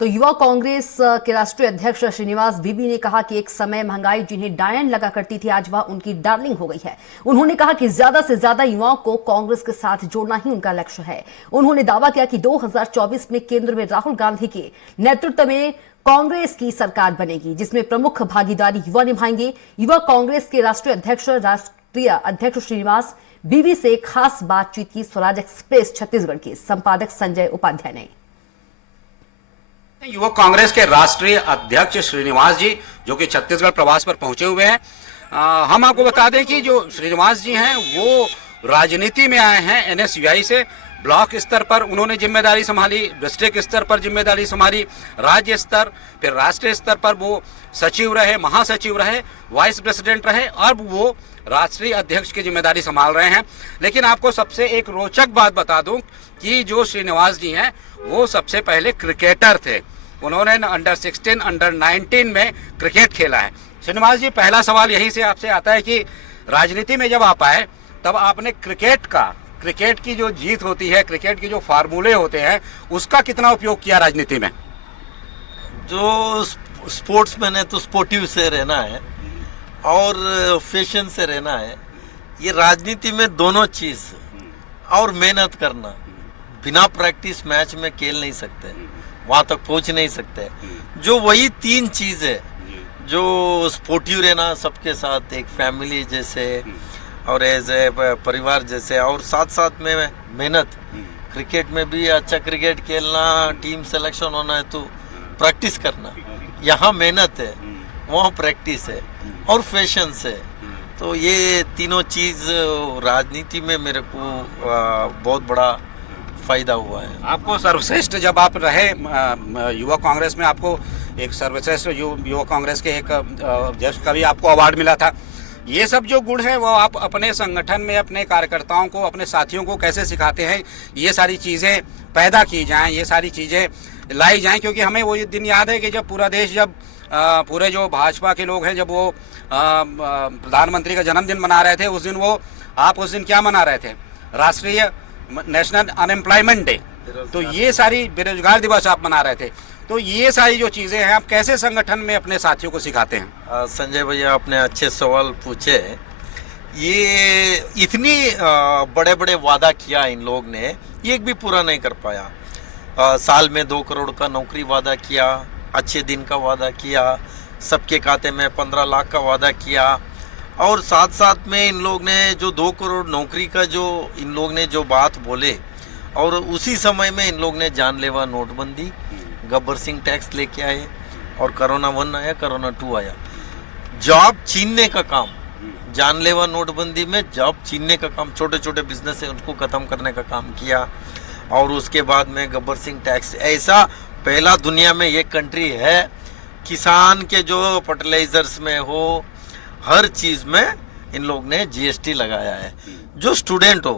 तो युवा कांग्रेस के राष्ट्रीय अध्यक्ष श्रीनिवास बीबी ने कहा कि एक समय महंगाई जिन्हें डायन लगा करती थी, आज वह उनकी डार्लिंग हो गई है। उन्होंने कहा कि ज्यादा से ज्यादा युवाओं को कांग्रेस के साथ जोड़ना ही उनका लक्ष्य है। उन्होंने दावा किया कि 2024 में केंद्र में राहुल गांधी के नेतृत्व में कांग्रेस की सरकार बनेगी, जिसमें प्रमुख भागीदारी युवा निभाएंगे। युवा कांग्रेस के राष्ट्रीय अध्यक्ष श्रीनिवास बीबी से खास बातचीत की स्वराज एक्सप्रेस छत्तीसगढ़ के संपादक संजय उपाध्याय ने। युवक कांग्रेस के राष्ट्रीय अध्यक्ष श्रीनिवास जी जो कि छत्तीसगढ़ प्रवास पर पहुंचे हुए हैं। हम आपको बता दें कि जो श्रीनिवास जी हैं वो राजनीति में आए हैं एनएसयूआई से। ब्लॉक स्तर पर उन्होंने जिम्मेदारी संभाली, डिस्ट्रिक्ट स्तर पर जिम्मेदारी संभाली, राज्य स्तर, फिर राष्ट्रीय स्तर पर वो सचिव रहे, महासचिव रहे, वाइस प्रेसिडेंट रहे, अब वो राष्ट्रीय अध्यक्ष की जिम्मेदारी संभाल रहे हैं। लेकिन आपको सबसे एक रोचक बात बता दूं कि जो श्रीनिवास जी हैं वो सबसे पहले क्रिकेटर थे। उन्होंने अंडर 16, अंडर 19 में क्रिकेट खेला है। श्रीनिवास जी, पहला सवाल यहीं से आपसे आता है कि राजनीति में जब आप आए तब आपने क्रिकेट की जो जीत होती है, क्रिकेट के जो फार्मूले होते हैं, उसका कितना उपयोग किया राजनीति में? जो स्पोर्ट्समैन है तो स्पोर्टिव से रहना है और फैशन से रहना है। ये राजनीति में दोनों चीज और मेहनत करना। बिना प्रैक्टिस मैच में खेल नहीं सकते, वहां तक पहुंच नहीं सकते। जो वही तीन चीज है, जो स्पोर्टिव रहना सबके साथ, एक फैमिली जैसे और एज ए परिवार जैसे, और साथ साथ में मेहनत। क्रिकेट में भी अच्छा क्रिकेट खेलना, टीम सिलेक्शन होना है तो प्रैक्टिस करना। यहाँ मेहनत है, वहाँ प्रैक्टिस है और फैशन से। तो ये तीनों चीज राजनीति में मेरे को बहुत बड़ा फायदा हुआ है। आपको सर्वश्रेष्ठ, जब आप रहे युवा कांग्रेस में, आपको एक सर्वश्रेष्ठ युवा कांग्रेस के एक अध्यक्ष का भी आपको अवार्ड मिला था। ये सब जो गुण है वो आप अपने संगठन में अपने कार्यकर्ताओं को, अपने साथियों को कैसे सिखाते हैं ये सारी चीज़ें पैदा की जाएं, ये सारी चीज़ें लाई जाएं? क्योंकि हमें वो दिन याद है कि जब पूरा देश, जब पूरे जो भाजपा के लोग हैं, जब वो प्रधानमंत्री का जन्मदिन मना रहे थे, उस दिन आप उस दिन क्या मना रहे थे? राष्ट्रीय नेशनल अनएम्प्लॉयमेंट डे। तो ये सारी बेरोजगार दिवस आप मना रहे थे। तो ये सारी जो चीज़ें हैं आप कैसे संगठन में अपने साथियों को सिखाते हैं? संजय भैया, आपने अच्छे सवाल पूछे। ये इतनी बड़े बड़े वादा किया इन लोग ने, एक भी पूरा नहीं कर पाया। साल में 2 करोड़ का नौकरी वादा किया, अच्छे दिन का वादा किया, सबके खाते में 15 लाख का वादा किया, और साथ साथ में इन लोग ने जो 2 करोड़ नौकरी का जो इन लोग ने जो बात बोले, और उसी समय में इन लोग ने जानलेवा नोटबंदी, गब्बर सिंह टैक्स लेके आए, और कोरोना 1 आया, कोरोना 2 आया। जॉब छीनने का काम, जानलेवा नोटबंदी में जॉब छीनने का काम, छोटे छोटे बिजनेस है उनको ख़त्म करने का काम किया। और उसके बाद में गब्बर सिंह टैक्स, ऐसा पहला दुनिया में ये कंट्री है किसान के जो फर्टिलाइजर्स में हो, हर चीज़ में इन लोग ने जीएसटी लगाया है। जो स्टूडेंट हो,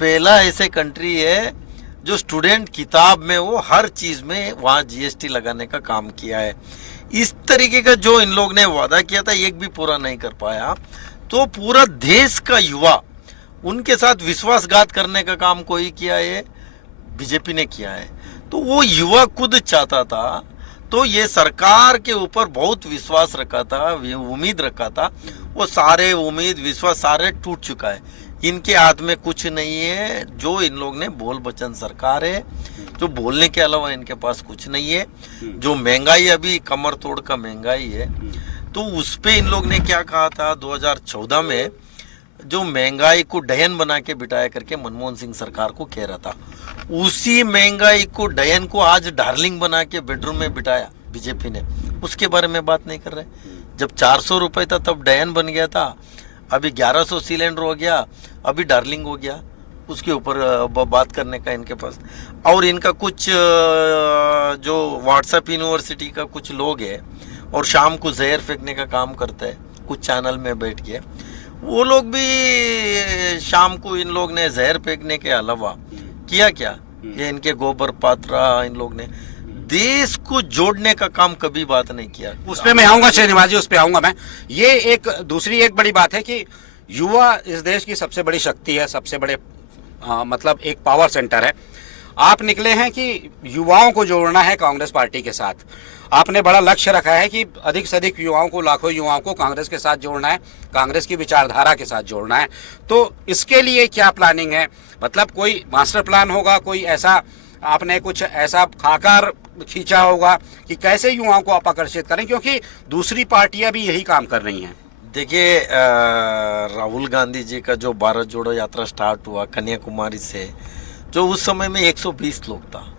पहला ऐसे कंट्री है जो स्टूडेंट किताब में हो, हर चीज़ में वहाँ जीएसटी लगाने का काम किया है। इस तरीके का जो इन लोग ने वादा किया था, एक भी पूरा नहीं कर पाया। तो पूरा देश का युवा, उनके साथ विश्वासघात करने का काम कोई किया है? बीजेपी ने किया है। तो वो युवा खुद चाहता था, तो ये सरकार के ऊपर बहुत विश्वास रखा था, उम्मीद रखा था। वो सारे उम्मीद विश्वास सारे टूट चुका है। इनके हाथ में कुछ नहीं है। जो इन लोग ने बोल बचन सरकार है, जो बोलने के अलावा इनके पास कुछ नहीं है। जो महंगाई अभी कमर तोड़ का महंगाई है, तो उस पे इन लोग ने क्या कहा था 2014 में, जो महंगाई को डयन बना के बिठाया करके मनमोहन सिंह सरकार को कह रहा था, उसी महंगाई को, डयन को आज डार्लिंग बना के बेडरूम में बिठाया बीजेपी ने। उसके बारे में बात नहीं कर रहे। जब 400 रुपये था तब डयन बन गया था, अभी 1100 सिलेंडर हो गया, अभी डार्लिंग हो गया। उसके ऊपर बात करने का इनके पास। और इनका कुछ जो व्हाट्सएप यूनिवर्सिटी का कुछ लोग हैं और शाम को जहर फेंकने का काम करते हैं कुछ चैनल में बैठ के, वो लोग भी शाम को इन लोग ने जहर फेंकने के अलावा किया क्या? ये इनके गोबर पात्रा, इन लोग ने देश को जोड़ने का काम कभी बात नहीं किया। उस पर मैं आऊंगा श्रीनिवास जी, उस पर आऊंगा मैं। ये एक दूसरी एक बड़ी बात है कि युवा इस देश की सबसे बड़ी शक्ति है, सबसे बड़े मतलब एक पावर सेंटर है। आप निकले हैं कि युवाओं को जोड़ना है कांग्रेस पार्टी के साथ। आपने बड़ा लक्ष्य रखा है कि अधिक से अधिक युवाओं को, लाखों युवाओं को कांग्रेस के साथ जोड़ना है, कांग्रेस की विचारधारा के साथ जोड़ना है। तो इसके लिए क्या प्लानिंग है? मतलब कोई मास्टर प्लान होगा, कोई ऐसा आपने कुछ ऐसा खाकार खींचा होगा कि कैसे युवाओं को आप आकर्षित करें, क्योंकि दूसरी पार्टियां भी यही काम कर रही हैं। देखिए, राहुल गांधी जी का जो भारत जोड़ो यात्रा स्टार्ट हुआ कन्याकुमारी से, जो उस समय में 120 लोग था,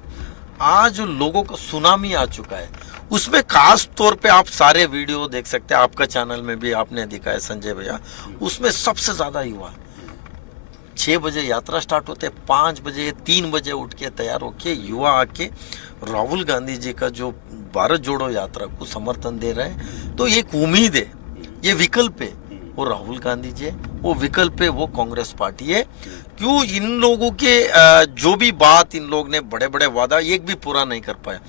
आज लोगों का सुनामी आ चुका है। उसमें खास तौर पे आप सारे वीडियो देख सकते हैं, आपका चैनल में भी आपने दिखाया संजय भैया, उसमें सबसे ज्यादा युवा 6 बजे यात्रा स्टार्ट होते, 5 बजे 3 बजे उठ के तैयार होके युवा आके राहुल गांधी जी का जो भारत जोड़ो यात्रा को समर्थन दे रहे हैं। तो एक उम्मीद है, ये विकल्प है, वो राहुल गांधी जी है, वो विकल्प है, वो कांग्रेस पार्टी है। क्यों? इन लोगों के जो भी बात इन लोग ने बड़े बड़े वादा एक भी पूरा नहीं कर पाया।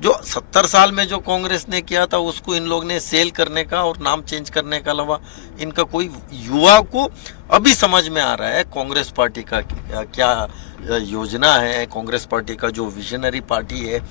जो 70 साल में जो कांग्रेस ने किया था उसको इन लोग ने सेल करने का और नाम चेंज करने का अलावा इनका कोई, युवा को अभी समझ में आ रहा है कांग्रेस पार्टी का क्या योजना है, कांग्रेस पार्टी का जो विजनरी पार्टी है।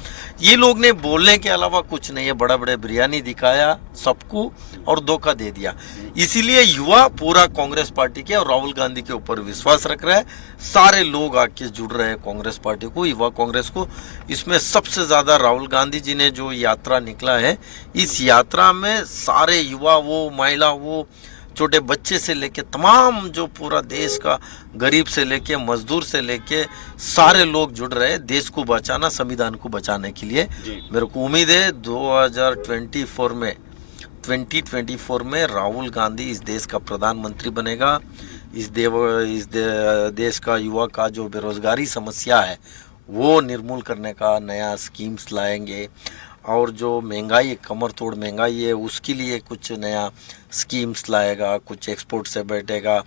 ये लोग ने बोलने के अलावा कुछ नहीं है, बड़ा बड़े बिरयानी दिखाया सबको और धोखा दे दिया। इसीलिए युवा पूरा कांग्रेस पार्टी के और राहुल गांधी के ऊपर विश्वास रख रहा है। सारे लोग आके जुड़ रहे हैं कांग्रेस पार्टी को, युवा कांग्रेस को। इसमें सबसे ज्यादा राहुल गांधी जी ने जो यात्रा निकला है, इस यात्रा में सारे युवा, वो महिला, वो छोटे बच्चे से लेके तमाम जो पूरा देश का गरीब से लेके मजदूर से लेके सारे लोग जुड़ रहे हैं देश को बचाना, संविधान को बचाने के लिए। मेरे को उम्मीद है 2024 में राहुल गांधी इस देश का प्रधानमंत्री बनेगा। देश का युवा का जो बेरोजगारी समस्या है वो निर्मूल करने का नया स्कीम्स लाएंगे, और जो महंगाई, कमर तोड़ महंगाई है, उसके लिए कुछ नया स्कीम्स लाएगा, कुछ एक्सपोर्ट से बैठेगा।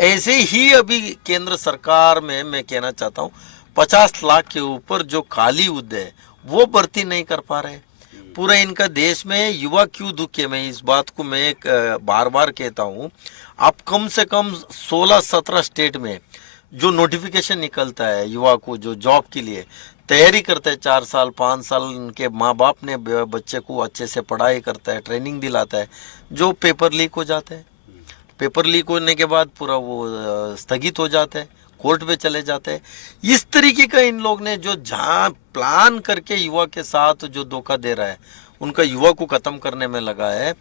ऐसे ही अभी केंद्र सरकार में मैं कहना चाहता हूँ 50 लाख के ऊपर जो खाली हुद्दे है वो भर्ती नहीं कर पा रहे। पूरा इनका देश में युवा क्यों दुखी है, मैं इस बात को मैं बार बार कहता हूँ। आप कम से कम 16-17 स्टेट में जो नोटिफिकेशन निकलता है युवा को जो जॉब के लिए तैयारी करते हैं, 4 साल 5 साल उनके माँ बाप ने बच्चे को अच्छे से पढ़ाई करता है, ट्रेनिंग दिलाता है, जो पेपर लीक हो जाते हैं। पेपर लीक होने के बाद पूरा वो स्थगित हो जाते हैं, कोर्ट में चले जाते हैं। इस तरीके का इन लोग ने जो जहाँ प्लान करके युवा के साथ जो धोखा दे रहा है, उनका युवा को खत्म करने में लगा है।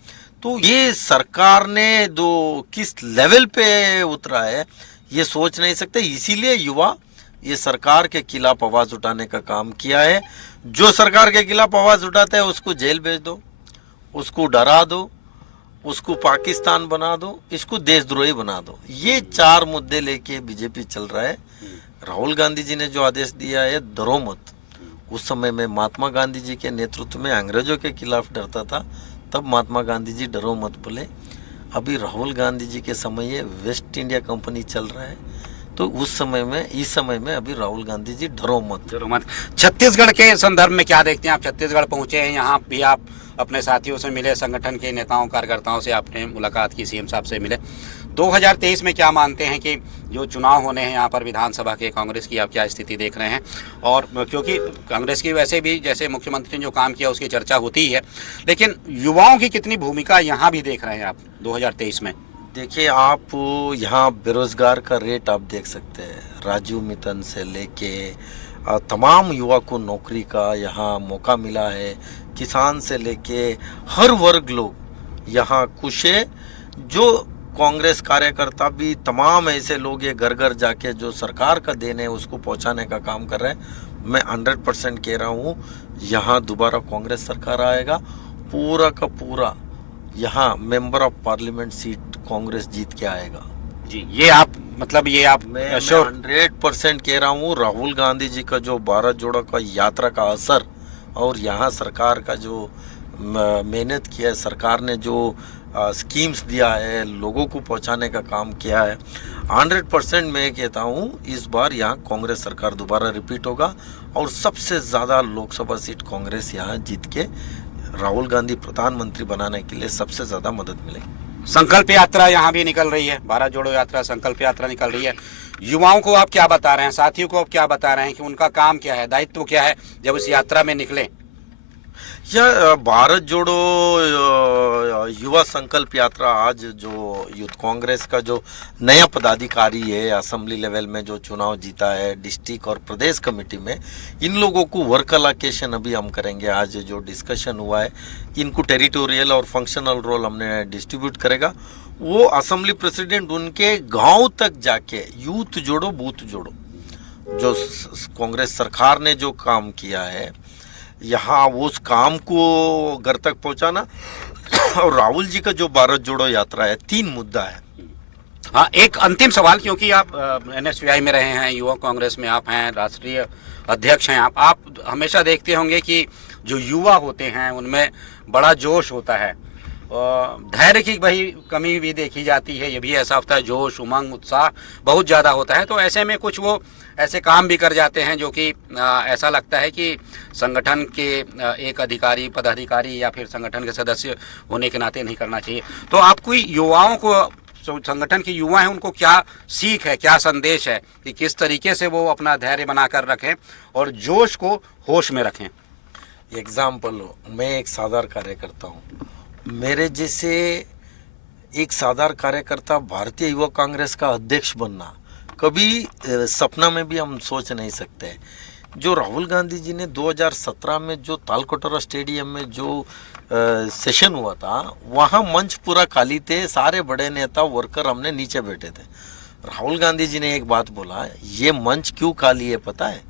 तो ये सरकार ने जो किस लेवल पे उतरा है ये सोच नहीं सकते। इसीलिए युवा ये सरकार के खिलाफ आवाज उठाने का काम किया है। जो सरकार के खिलाफ आवाज उठाता है उसको जेल भेज दो, उसको डरा दो, उसको पाकिस्तान बना दो, इसको देशद्रोही बना दो। ये 4 मुद्दे लेके बीजेपी चल रहा है। राहुल गांधी जी ने जो आदेश दिया है डरो मत, उस समय में महात्मा गांधी जी के नेतृत्व में अंग्रेजों के खिलाफ डरता था, तब महात्मा गांधी जी डरो मत बोले। अभी राहुल गांधी जी के समय वेस्ट इंडिया कंपनी चल रहा है, तो उस समय में, इस समय में अभी राहुल गांधी जी डरो मत। छत्तीसगढ़ के संदर्भ में क्या देखते हैं आप? छत्तीसगढ़ पहुंचे हैं, यहाँ भी आप अपने साथियों से मिले, संगठन के नेताओं कार्यकर्ताओं से आपने मुलाकात की, सीएम साहब से मिले। 2023 में क्या मानते हैं कि जो चुनाव होने हैं यहाँ पर विधानसभा के, कांग्रेस की आप क्या स्थिति देख रहे हैं? और क्योंकि कांग्रेस की वैसे भी जैसे मुख्यमंत्री ने जो काम किया उसकी चर्चा होती ही है, लेकिन युवाओं की कितनी भूमिका यहाँ भी देख रहे हैं आप 2023 में? देखिए, आप यहाँ बेरोजगार का रेट आप देख सकते हैं। राजीव मिथन से लेके तमाम युवा को नौकरी का यहाँ मौका मिला है। किसान से लेके हर वर्ग लोग यहाँ खुश है। जो कांग्रेस कार्यकर्ता भी तमाम ऐसे लोग ये घर घर जाके जो सरकार का देन है उसको पहुँचाने का काम कर रहे हैं। मैं 100% कह रहा हूँ, यहाँ दोबारा कांग्रेस सरकार आएगा। पूरा का पूरा यहाँ member of parliament seat Congress जीत के आएगा जी। ये आप मतलब ये आप मैं 100% कह रहा हूँ। राहुल गांधी जी का जो भारत जोड़ो का यात्रा का असर और यहाँ सरकार का जो मेहनत किया है, सरकार ने जो स्कीम्स दिया है, लोगों को पहुँचाने का काम किया है, 100% मैं कहता हूँ इस बार यहाँ कांग्रेस सरकार दोबारा रिपीट होगा और सबसे ज़्यादा लोकसभा सीट कांग्रेस यहाँ जीत के राहुल गांधी प्रधानमंत्री बनाने के लिए सबसे ज़्यादा मदद मिलेगी। संकल्प यात्रा यहाँ भी निकल रही है, भारत जोड़ो यात्रा, संकल्प यात्रा निकल रही है। युवाओं को आप क्या बता रहे हैं, साथियों को आप क्या बता रहे हैं कि उनका काम क्या है, दायित्व क्या है जब इस यात्रा में निकले? यह भारत जोड़ो युवा संकल्प यात्रा आज जो यूथ कांग्रेस का जो नया पदाधिकारी है, असेंबली लेवल में जो चुनाव जीता है, डिस्ट्रिक्ट और प्रदेश कमेटी में, इन लोगों को वर्क अलोकेशन अभी हम करेंगे। आज जो डिस्कशन हुआ है, इनको टेरिटोरियल और फंक्शनल रोल हमने डिस्ट्रीब्यूट करेगा। वो असेंबली प्रेसिडेंट उनके गांव तक जाके यूथ जोड़ो बूथ जोड़ो, जो कांग्रेस सरकार ने जो काम किया है यहाँ उस काम को घर तक पहुंचाना। और राहुल जी का जो भारत जोड़ो यात्रा है, 3 मुद्दा है। हाँ, एक अंतिम सवाल, क्योंकि आप एनएसयूआई में रहे हैं, युवा कांग्रेस में आप हैं, राष्ट्रीय अध्यक्ष हैं आप हमेशा देखते होंगे कि जो युवा होते हैं उनमें बड़ा जोश होता है, धैर्य की भाई कमी भी देखी जाती है, ये भी ऐसा होता है, जोश उमंग उत्साह बहुत ज़्यादा होता है। तो ऐसे में कुछ वो ऐसे काम भी कर जाते हैं जो कि ऐसा लगता है कि संगठन के एक अधिकारी पदाधिकारी या फिर संगठन के सदस्य होने के नाते नहीं करना चाहिए। तो आपको युवाओं को, जो संगठन के युवा हैं, उनको क्या सीख है, क्या संदेश है कि किस तरीके से वो अपना धैर्य बनाकर रखें और जोश को होश में रखें? एग्जाम्पल हो, मैं एक साधारण कार्यकर्ता हूँ, मेरे जैसे एक साधारण कार्यकर्ता भारतीय युवा कांग्रेस का अध्यक्ष बनना कभी सपना में भी हम सोच नहीं सकते। जो राहुल गांधी जी ने 2017 में जो तालकटोरा स्टेडियम में जो सेशन हुआ था, वहाँ मंच पूरा खाली थे, सारे बड़े नेता वर्कर हमने नीचे बैठे थे। राहुल गांधी जी ने एक बात बोला, ये मंच क्यों खाली है पता है?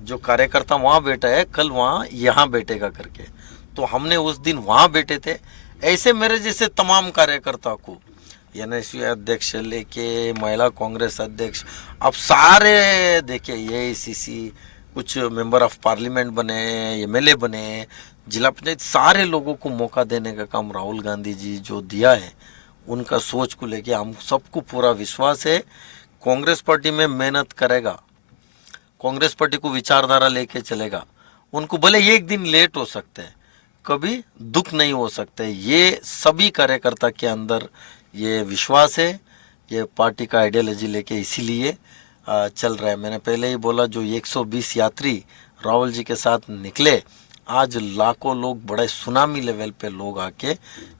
जो कार्यकर्ता वहाँ बैठा है कल वहाँ यहाँ बैठेगा करके। तो हमने उस दिन वहाँ बैठे थे। ऐसे मेरे जैसे तमाम कार्यकर्ता को, एनएसयूआई अध्यक्ष लेके महिला कांग्रेस अध्यक्ष, अब सारे देखिए एआईसीसी, कुछ मेंबर ऑफ पार्लियामेंट बने, एमएलए बने, जिला पंचायत, सारे लोगों को मौका देने का काम राहुल गांधी जी जो दिया है, उनका सोच को लेके हम सबको पूरा विश्वास है। कांग्रेस पार्टी में मेहनत करेगा, कांग्रेस पार्टी को विचारधारा लेके चलेगा। उनको भले एक दिन लेट हो सकते हैं, कभी दुख नहीं हो सकते। ये सभी कार्यकर्ता के अंदर ये विश्वास है, ये पार्टी का आइडियोलॉजी लेके इसीलिए चल रहा है। मैंने पहले ही बोला, जो 120 यात्री राहुल जी के साथ निकले, आज लाखों लोग, बड़े सुनामी लेवल पे लोग आके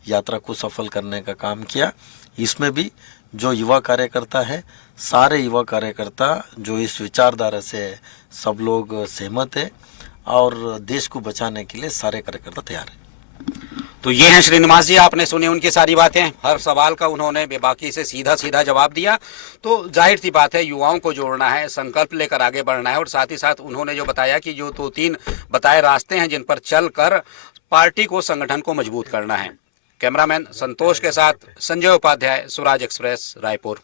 यात्रा को सफल करने का काम किया। इसमें भी जो युवा कार्यकर्ता है, सारे युवा कार्यकर्ता जो इस विचारधारा से सब लोग सहमत है और देश को बचाने के लिए सारे कार्यकर्ता तैयार है। तो ये हैं श्रीनिवास जी, आपने सुनी उनकी सारी बातें, हर सवाल का उन्होंने बेबाकी से सीधा सीधा जवाब दिया। तो जाहिर सी बात है, युवाओं को जोड़ना है, संकल्प लेकर आगे बढ़ना है, और साथ ही साथ उन्होंने जो बताया कि जो 2-3 बताए रास्ते हैं जिन पर चलकर पार्टी को, संगठन को मजबूत करना है। कैमरामैन संतोष के साथ संजय उपाध्याय, स्वराज एक्सप्रेस, रायपुर।